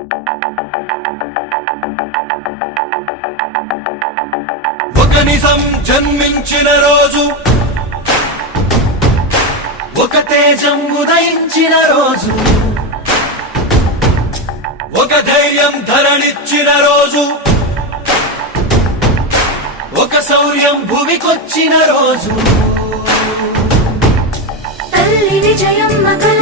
ఒక నిజం జన్మించిన రోజు. ఒక తేజం ఉదయించిన రోజు. ఒక ధైర్యం ధరణిచ్చిన రోజు. ఒక శౌర్యం భూమికొచ్చిన రోజు. తల్లి విజయమ్మ మగల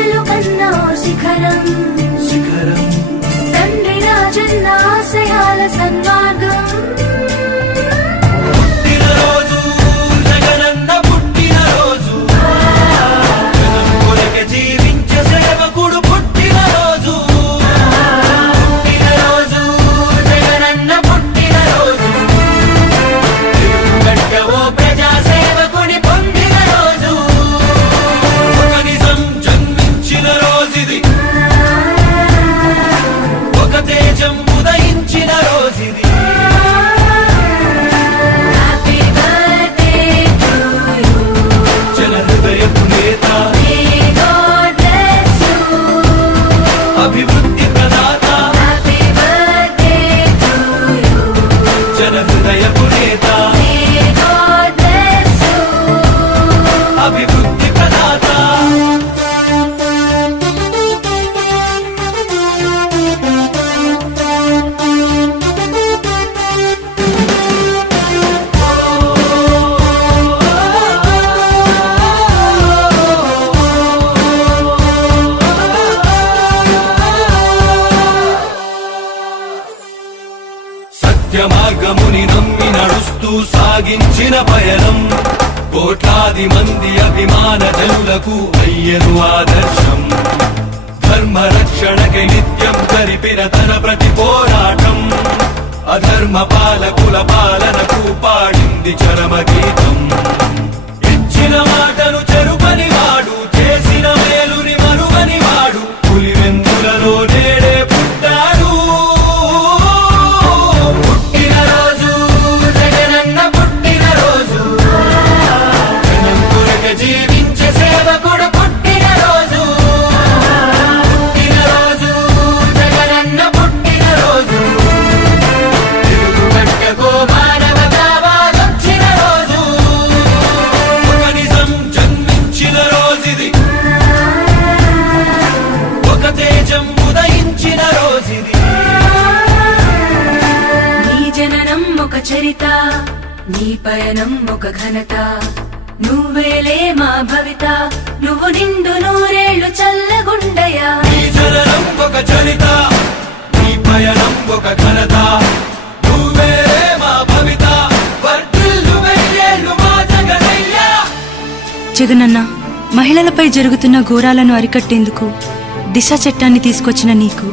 love you. for సత్య మార్గముని నమ్మి నడుస్తూ సాగించిన పయనం. కోట్లాది మంది అభిమాన జనులకు అయ్యను ఆదర్శం. ధర్మ రక్షణకై నిత్యం జరిపిన తన ప్రతి పోరాటం. అధర్మ పాలకుల పాలనకు పాడింది చరమ గీతం ఇచ్చిన మాటను చరిత నీ పయనం ఒక ఘనత. నువ్వేలే మా భవిత నువ్వు నిండు నూరేళ్ళు చల్లగుండయా నీ ఒక చరిత నీ పయనం ఒక ఘనత. నువ్వే మా భవిత జగనన్న మహిళలపై జరుగుతున్న ఘోరాలను అరికట్టేందుకు దిశ చట్టాన్ని తీసుకొచ్చిన నీకు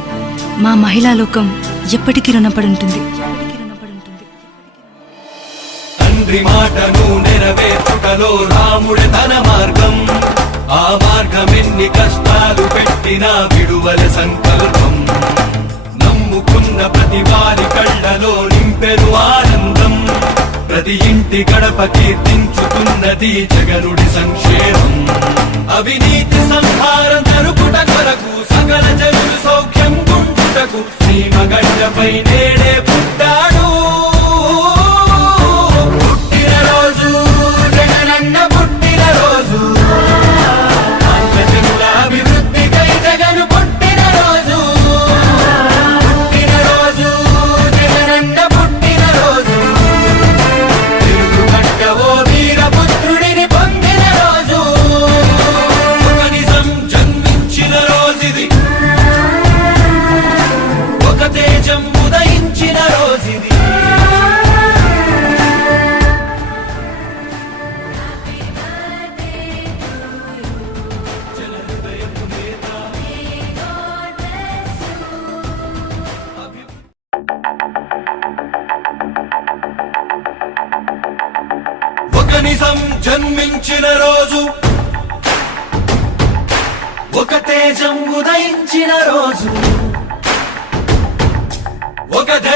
మా మహిళా లోకం ఎప్పటికీ రుణపడి ఉంటుంది తండ్రి మాటను నెరవేర్చుటలో రాముడి తన మార్గం. ఆ మార్గం ఎన్ని కష్టాలు పెట్టినా విడువల సంకల్పం. నమ్ముకున్న ప్రతి వారి కళ్ళలో నింపెను ఆనందం. ప్రతి ఇంటి గడప కీర్తించుతున్నది జగనుడి సంక్షేమం. అవినీతి సంహారం జరుపుట కొరకు సకల జనులు సౌఖ్యం గుంటుటకు సీమగడ్డపై ఒక జన్మించిన రోజు. ఒక తేజం ఉదయించిన రోజు. ఒక